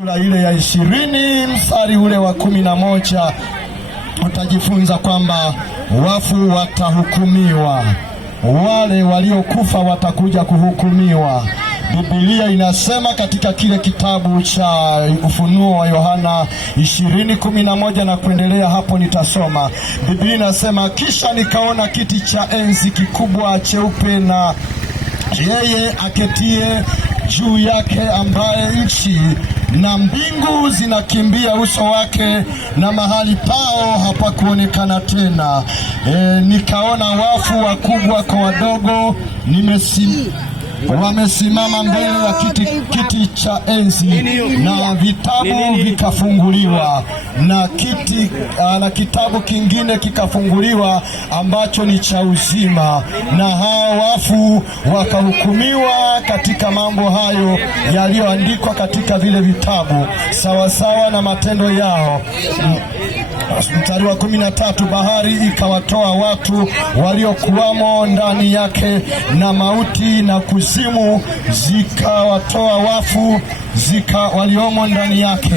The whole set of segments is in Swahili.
Sura ile ya 20 mstari ule wa 11 utajifunza kwamba wafu watahukumiwa, wale waliokufa watakuja kuhukumiwa. Biblia inasema katika kile kitabu cha Ufunuo wa Yohana 20:11 na kuendelea hapo nitasoma. Biblia inasema, kisha nikaona kiti cha enzi kikubwa cheupe na yeye aketie juu yake, ambaye nchi na mbingu zinakimbia uso wake, na mahali pao hapakuonekana tena. Nikaona wafu wakubwa kwa wadogo wamesimama mbele ya kiti cha enzi, na vitabu vikafunguliwa, na kitabu kingine kikafunguliwa ambacho ni cha uzima, na hao wafu wakahukumiwa katika mambo hayo yaliyoandikwa katika vile vitabu sawasawa na matendo yao. Mstari wa 13, bahari ikawatoa watu waliokuwamo ndani yake, na mauti na kuzimu zikawatoa wafu waliomo ndani yake,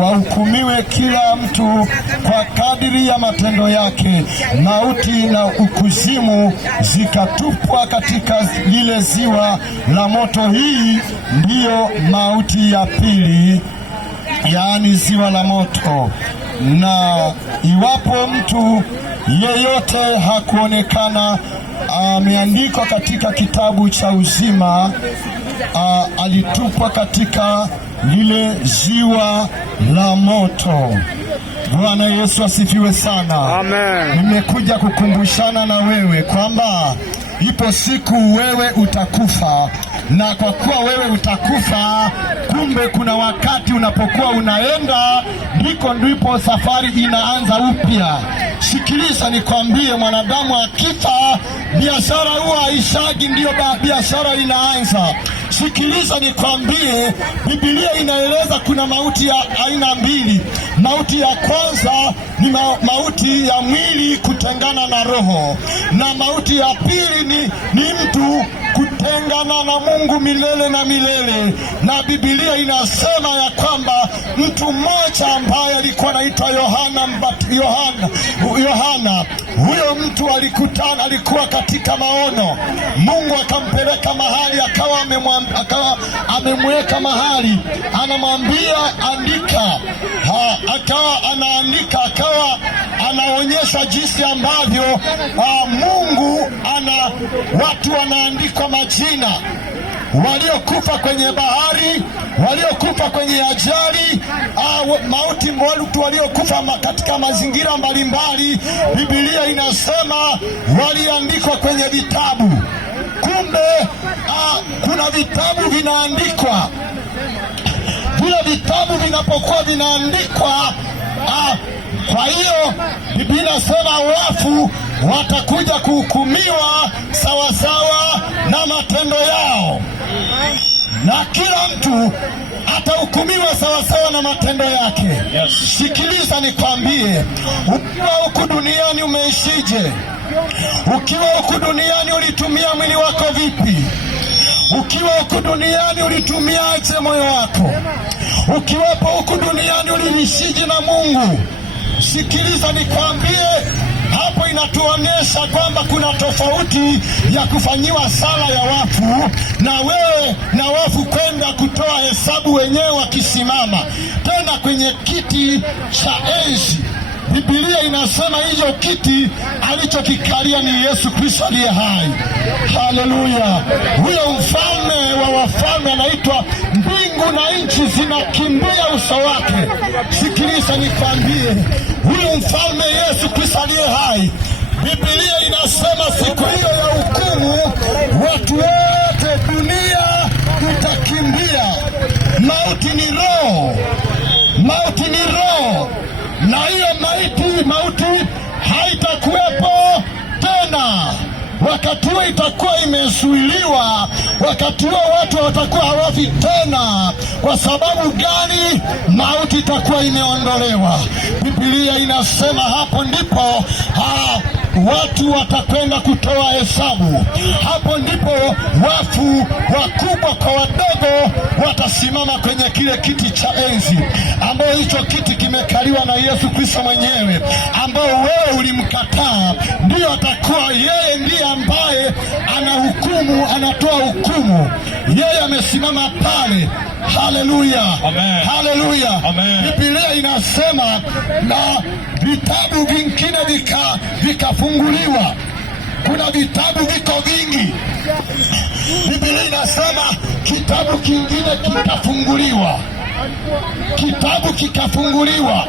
wahukumiwe kila mtu kwa kadiri ya matendo yake. Mauti na ukuzimu zikatupwa katika lile ziwa la moto. Hii ndiyo mauti ya pili, yaani ziwa la moto. Na iwapo mtu yeyote hakuonekana ameandikwa katika kitabu cha uzima, alitupwa katika lile ziwa la moto. Bwana Yesu asifiwe sana. Amen. Nimekuja kukumbushana na wewe kwamba ipo siku wewe utakufa, na kwa kuwa wewe utakufa, kumbe kuna wakati unapokuwa unaenda ndipo safari inaanza upya. Sikiliza nikwambie, mwanadamu akifa biashara huwa haishagi, ndiyo biashara inaanza. Sikiliza nikwambie, Biblia inaeleza kuna mauti ya aina mbili. Mauti ya kwanza ni mauti ya mwili kutengana na roho, na mauti ya pili ni mtu kutengana na Mungu milele na milele. Na Biblia inasema ya kwamba mtu mmoja ambaye alikuwa anaitwa Yohana, huyo mtu alikuwa katika maono. Mungu akampeleka mahali, akawa amemweka mahali, anamwambia andika. Akawa anaandika, akawa anaonyesha jinsi ambavyo Mungu watu wanaandikwa majina, waliokufa kwenye bahari, waliokufa kwenye ajali, mauti, watu waliokufa katika mazingira mbalimbali. Biblia inasema waliandikwa kwenye vitabu. Kumbe kuna vitabu vinaandikwa. Vile vitabu vinapokuwa vinaandikwa, kwa hiyo Biblia inasema wafu watakuja kuhukumiwa sawasawa na matendo yao, na kila mtu atahukumiwa sawasawa na matendo yake. Yes. Sikiliza nikwambie, ukiwa huku duniani umeishije? Ukiwa huku duniani ulitumia mwili wako vipi? Ukiwa huku duniani ulitumiaje moyo wako? Ukiwapo huku duniani ulilishije na Mungu? Sikiliza nikwambie, hapo inatuonyesha kwamba kuna tofauti ya kufanyiwa sala ya wafu na wewe na wafu kwenda kutoa hesabu wenyewe wakisimama tena kwenye kiti cha enzi. Biblia inasema hiyo kiti alichokikalia ni Yesu Kristo aliye hai. Haleluya! Huyo mfalme wa wafalme anaitwa, mbingu na nchi zinakimbia uso wake. Sikiliza nikwambie, huyo mfalme Yesu Kristo aliye hai, Biblia inasema siku hiyo ya hukumu watu wote dunia utakimbia. Mauti ni roho, mauti ni roho, na hiyo mauti haitakuwepo tena. Wakati huo itakuwa imezuiliwa. Wakati huo watu watakuwa hawafi tena. Kwa sababu gani? Mauti itakuwa imeondolewa. Biblia inasema hapo ndipo watu watakwenda kutoa hesabu. Hapo ndipo wafu wakubwa kwa wadogo watasimama kwenye kile kiti cha enzi, ambao hicho kiti kimekaliwa na Yesu Kristo mwenyewe, ambao wewe ulimkataa. Ndiyo atakuwa yeye, ndiye ambaye anahukumu, anatoa hukumu. Yeye amesimama pale. Haleluya, haleluya. Biblia inasema na vitabu vingine vikafunguliwa. Kuna vitabu viko vingi. Biblia inasema kitabu kingine kikafunguliwa, kitabu kikafunguliwa.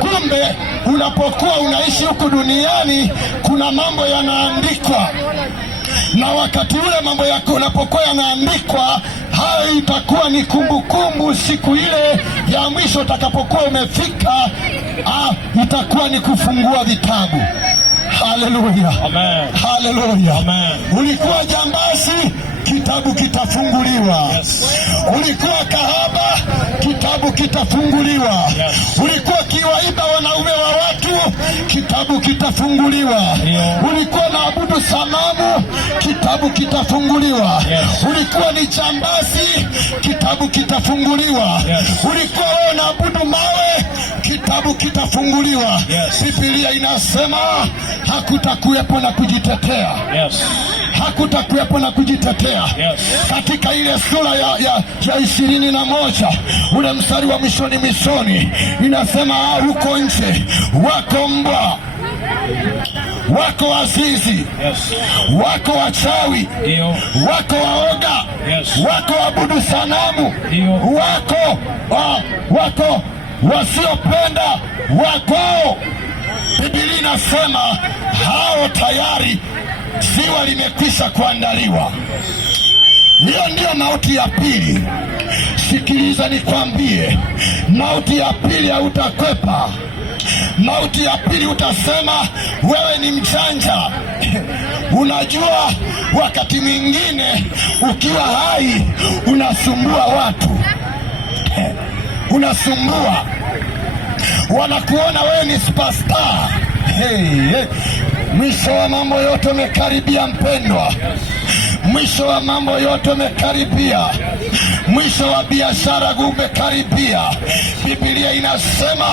Kumbe unapokuwa unaishi huku duniani kuna mambo yanaandikwa, na wakati ule mambo yako unapokuwa yanaandikwa, hayo itakuwa ni kumbukumbu. Siku ile ya mwisho utakapokuwa umefika, itakuwa ni kufungua vitabu. Haleluya, haleluya. Ulikuwa jambazi, kitabu kitafunguliwa. Ulikuwa kahaba, kitabu kitafunguliwa. Ulikuwa kiwaiba wanaume wa watu, kitabu kitafunguliwa. Ulikuwa naabudu sanamu, kitabu kitafunguliwa. Ulikuwa ni jambazi, kitabu kitafunguliwa. Ulikuwa wewe naabudu mawe, kitabu kitafunguliwa. Biblia inasema hakutakuwepo na kujitetea. Hakutakuwepo na kujitetea. Katika ile sura ya 21 ule mstari wa mwishoni inasema huko nje wako mbwa, wako wazizi, wako wachawi, wako waoga, wako waabudu sanamu, wako wasiopenda wako. Biblia inasema hao tayari ziwa limekwisha kuandaliwa. Hiyo ndiyo mauti ya pili. Sikiliza nikwambie, mauti ya pili hautakwepa. Mauti ya pili utasema wewe ni mjanja. Unajua wakati mwingine ukiwa hai unasumbua watu, unasumbua, wanakuona wewe ni superstar. Mwisho wa mambo yote umekaribia mpendwa. Mwisho wa mambo yote umekaribia. Mwisho wa biashara umekaribia. Biblia inasema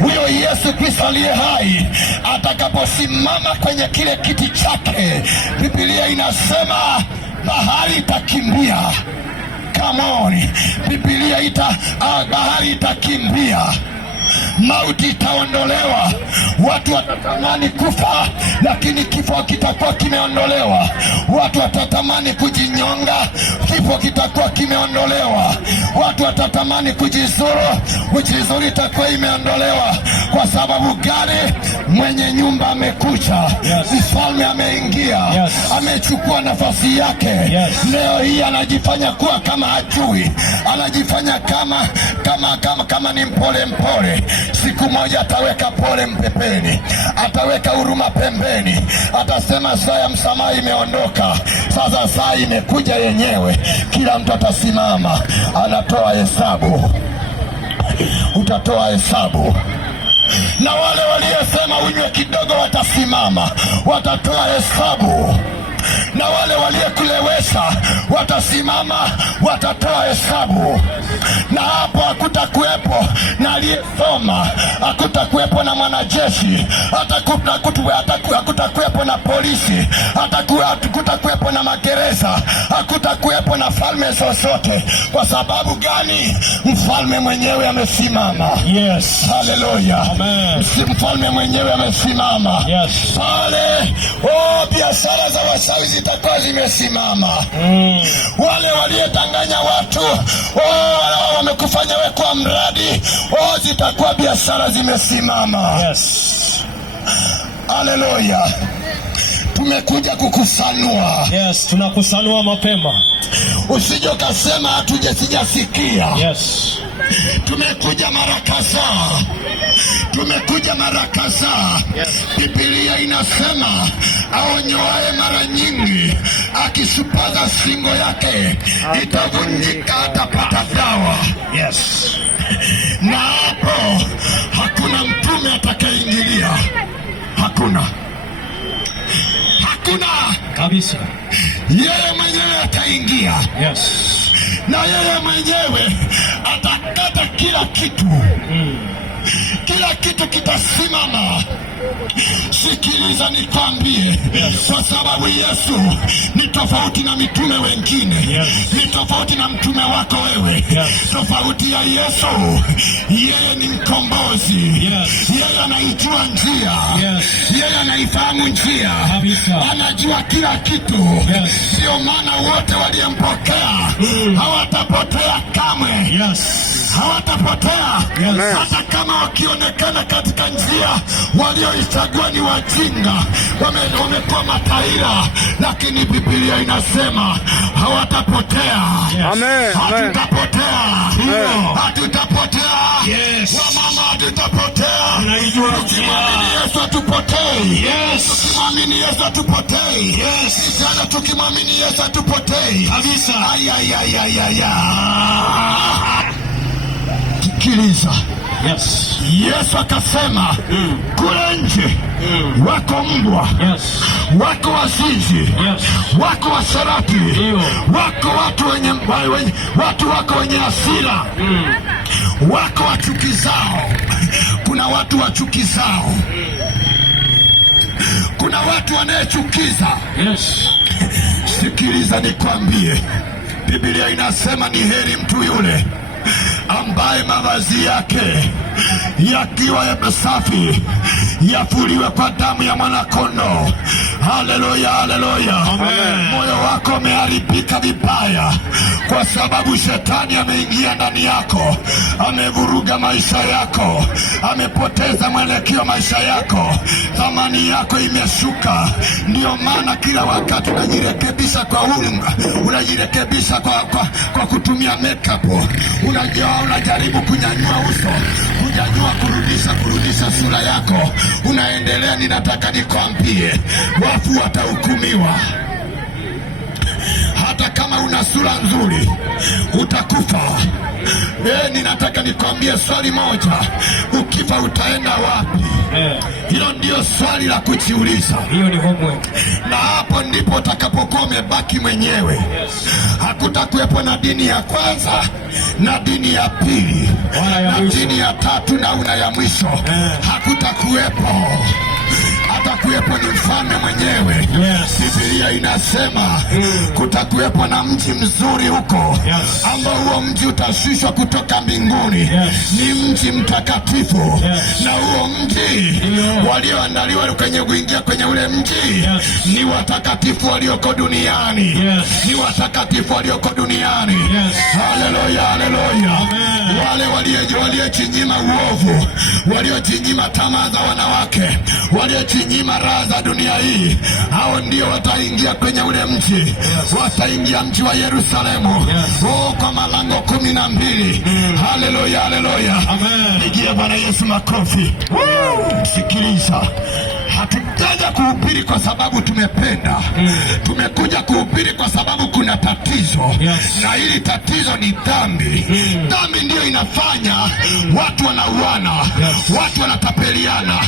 huyo Yesu Kristo aliye hai atakaposimama kwenye kile kiti chake, Biblia inasema bahari itakimbia. Come on. Biblia bahari itakimbia. Mauti itaondolewa. Watu watatamani kufa, lakini kifo kitakuwa kimeondolewa. Watu watatamani kujinyonga, kifo kitakuwa kimeondolewa. Watu watatamani kujizuru, kujizuru itakuwa imeondolewa. Kwa sababu gani? Mwenye nyumba amekuja. Mfalme ameingia. Amechukua nafasi yake. Leo hii anajifanya kuwa kama hajui, anajifanya kama ni mpole. Siku moja ataweka pole mpepeni, ataweka huruma pembeni, atasema saa ya msamaha imeondoka, sasa saa imekuja yenyewe. Kila mtu atasimama, anatoa hesabu. Utatoa hesabu. Na wale waliosema unywe kidogo watasimama, watatoa hesabu. Na wale waliokulewesha watasimama, watatoa hesabu. Na hapo hakutakuwepo na aliyesoma, hakutakuwepo na mwanajeshi, hakutakuwepo na polisi, hakutakuwepo na magereza, hakutakuwepo na falme zozote. Kwa sababu gani? Mfalme mwenyewe amesimama. Haleluya. Mfalme mwenyewe amesimama. Pale biashara za wachawi zitakuwa zimesimama. Wale waliodanganya watu, wamekufanya wewe kwa mradi, zitakuwa biashara zimesimama. Haleluya. Tumekuja kukusanua. Tunakusanua mapema. Usije ukasema sijasikia. Tumekuja mara kadhaa. Tumekuja mara kadhaa. Biblia inasema aonyoaye mara nyingi akishupaza shingo yake itavunjika, atapata dawa. Na hapo hakuna mtume atakayeingilia. Hakuna. kabisa. Yeye mwenyewe ataingia. Yes. Na yeye mwenyewe atakata kila kitu. Kila kitu kitasimama. Sikiliza nikwambie, kwa sababu Yesu ni tofauti na mitume wengine. Ni tofauti na mtume wako wewe. Tofauti ya Yesu, yeye ni mkombozi. Yeye anaijua njia. Yeye anaifahamu njia. Anajua kila kitu. Sio maana wote waliyempokea hawatapotea kamwe. Hawatapotea. Hata kama wakionekana katika njia walioichagua ni wajinga, wamekuwa mataira, lakini Biblia inasema hawatapotea. Hatutapotea. Hatutapotea. Wamama, hatutapotea. Tukimwamini Yesu hatupotei. Tukimwamini Yesu hatupotei. Kijana, tukimwamini Yesu hatupotei kabisa. Sikiliza. Yesu akasema kule nje wako mbwa, wako wazinzi, wako washerati, wako watu wenye hasira, wako wachukizao. Kuna watu wachukizao, kuna watu wanayechukiza. Sikiliza nikwambie, Biblia inasema ni heri mtu yule ambaye mavazi yake yakiwa safi yafuliwe kwa damu ya mwanakondoo. Haleluya, haleluya. Moyo wako umeharibika vibaya kwa sababu shetani ameingia ndani yako, amevuruga maisha yako, amepoteza mwelekeo maisha yako, thamani yako imeshuka. Ndio maana kila wakati unajirekebisha kwa unga, unajirekebisha kwa kutumia makeup, unajaribu kunyanyua uso, kunyanyua kurudisha sura yako, unaendelea. Ninataka nikwambie, wafu watahukumiwa. Hata kama una sura nzuri utakufa. Ninataka nikwambie swali moja, ukifa utaenda wapi? Hilo ndio swali la kujiuliza. Hiyo ni homework. Na hapo ndipo utakapokuwa umebaki mwenyewe. Hakutakuwepo na dini ya kwanza na dini ya pili na dini ya tatu na una ya mwisho. Hakutakuwepo. Atakuwepo ni mfalme mwenyewe. Biblia inasema kutakuwepo na mji mzuri huko, ambao huo mji utashushwa kutoka mbinguni. Ni mji mtakatifu. Na huo mji walioandaliwa kwenye kuingia kwenye ule mji ni watakatifu walioko duniani. Ni watakatifu walioko duniani. Haleluya, haleluya. Wale waliojinyima uovu, waliojinyima tamaa za wanawake, waliojinyima raha za dunia hii, hao ndio wataingia kwenye ule mji. Wataingia mji wa Yerusalemu kwa malango 12. Haleluya, haleluya. Pigie Bwana Yesu makofi. Sikiliza, hatujaja kuhubiri kwa sababu tumependa. Tumekuja kuhubiri kwa sababu kuna tatizo. Na hili tatizo ni dhambi. Dhambi ndio inafanya watu wanauana, watu wanatapeliana,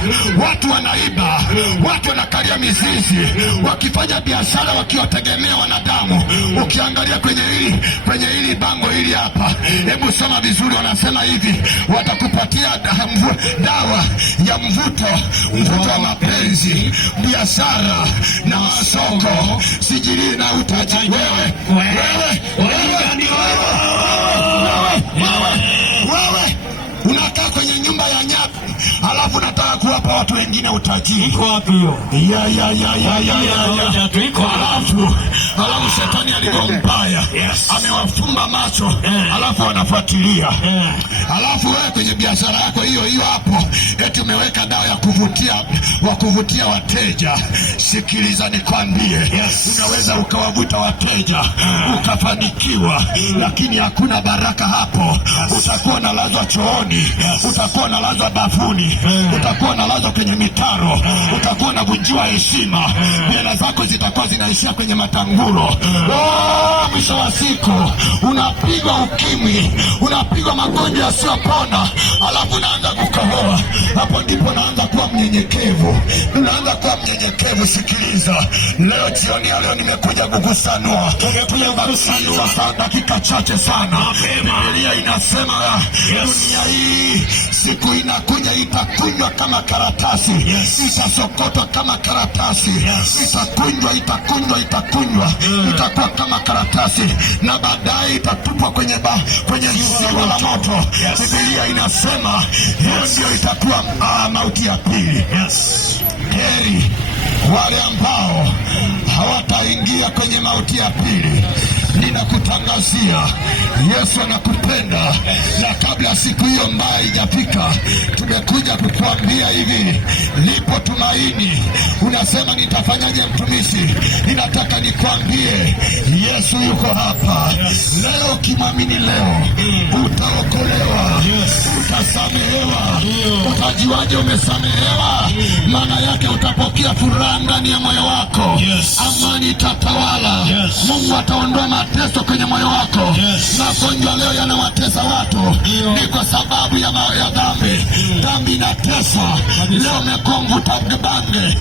watu wanaiba, watu wanakalia mizizi, wakifanya biashara wakiwategemea wanadamu. Ukiangalia kwenye hili bango hili hapa, hebu soma vizuri, wanasema hivi, watakupatia dawa ya mvuto wa mapenzi, biashara na masoko, sijili na utaji. Wewe unakaa kwenye nyumba ya nyapa, alafu nataka kuwapa watu wengine utajiri. Iko wapi hiyo? Alafu shetani alivyo mbaya, amewafumba macho, alafu wanafuatilia. Alafu wewe kwenye biashara yako hiyo hapo, eti umeweka dawa ya kuvutia wateja. Sikiliza nikwambie, unaweza ukawavuta wateja ukafanikiwa, lakini hakuna baraka hapo. Utakuwa unalazwa chooni, utakuwa unalazwa bafuni, utakuwa unalazwa kwenye mitaro, utakuwa unavunjiwa heshima, biashara zako zitakuwa zinaishia kwenye matanguro. Mwisho wa siku unapigwa ukimwi, unapigwa magonjwa yasiyopona, alafu unaanza kukohoa. Hapo ndipo unaanza kuwa mnyenyekevu, unaanza kuwa mnyenyekevu. Sikiliza, leo jioni ya leo nimekuja kukusanua, kukusanua dakika chache sana. Biblia inasema dunia hii siku inakuja itakunjwa kama karatasi, itasokotwa kama karatasi, itakunjwa, itakuwa kama karatasi, na baadaye itatupwa kwenye ziwa la moto. Biblia inasema hiyo ndio itakuwa mauti ya pili. Heri wale ambao hawataingia kwenye mauti ya pili. Ninakutangazia, Yesu anakupenda, na kabla siku hiyo mbaya haijafika, tumekuja kukuambia hivi, lipo tumaini. Unasema nitafanyaje mtumishi? Ninataka nikwambie, Yesu yuko hapa leo. Ukimwamini leo utaokolewa, utasamehewa. Utajiwaje umesamehewa? Maana yake utapokea furaha ndani ya moyo wako, amani itatawala, Mungu ataondoa mateso kwenye moyo wako. Magonjwa leo yanawatesa watu, ni kwa sababu ya dhambi. Dhambi inatesa. Leo umekuwa mvuta bange,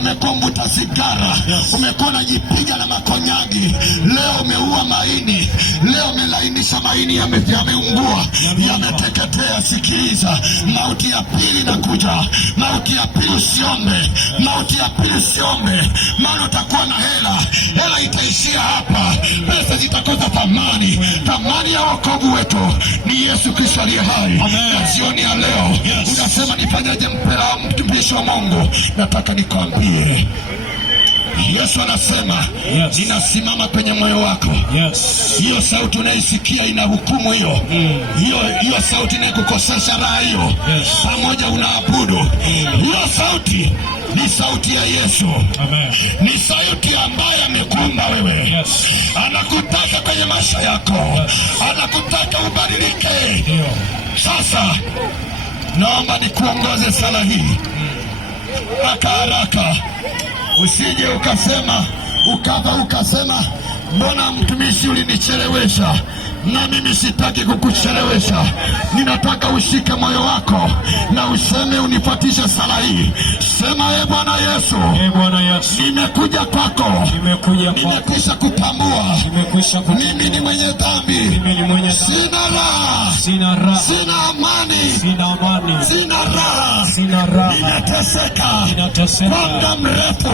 umekuwa mvuta sigara, umekuwa unajipiga na makonyagi, leo umeua maini, leo umelainisha maini, yameungua, yameteketea. Sikiliza, mauti ya pili inakuja. Mauti ya pili usiombe, mauti ya pili usiombe, maana utakuwa na hela itaishia hapa, pesa zitakosa thamani. Thamani ya wokovu wetu ni Yesu Kristo aliye hai. Na jioni ya leo unasema nifanyaje mtumishi wa Mungu? Nataka nikwambie, Yesu anasema ninasimama kwenye moyo wako. Hiyo sauti unaisikia ina hukumu hiyo. Hiyo sauti inakukosesha raha hiyo. Pamoja unaabudu. Hiyo sauti ni sauti ya Yesu. Ni sauti ambaye amekuumba wewe. Anakutaka kwenye maisha yako, anakutaka ubadilike. Sasa naomba nikuongoze sala hii haraka. Usije ukasema mbona mtumishi ulinichelewesha? Na mimi sitaki kukuchelewesha. Ninataka ushike moyo wako na useme, unifuatishe sala hii. Sema, e Bwana Yesu, nimekuja kwako, nimekwisha kutambua mimi ni mwenye dhambi, sina raha, sina amani, sina raha, ninateseka kwa muda mrefu.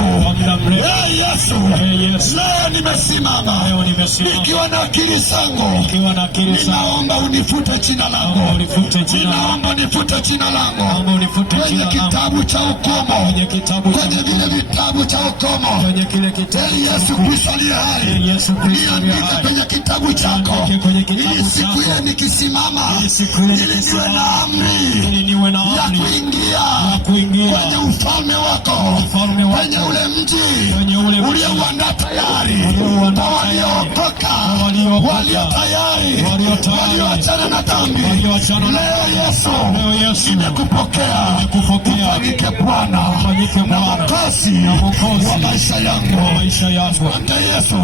Yesu, leo nimesimama nikiwa na akili zangu. Ninaomba unifute jina langu, ninaomba unifute jina langu kwenye kitabu cha hukumu, kwenye vile vitabu cha hukumu. Yesu Kristo aliye hai, niandike kwenye kitabu chako, ili siku ile nikisimama, ili niwe na amri ya kuingia kwenye ufalme wako, kwenye ule mji uliouandaa tayari kwa waliookoka, walio tayari, walioachana na dhambi. Leo Yesu, nimekupokea, ufanyike Bwana na Mwokozi wa maisha yangu.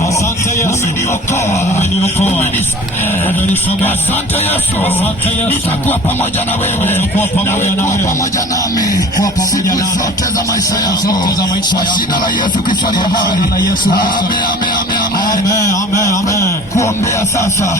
Asante Yesu, umeniokoa, asante Yesu, nitakuwa pamoja na wewe, na wewe pamoja nami siku zote za maisha yangu, kwa jina la Yesu Kristo aliye hai. Amen. Kuombea sasa.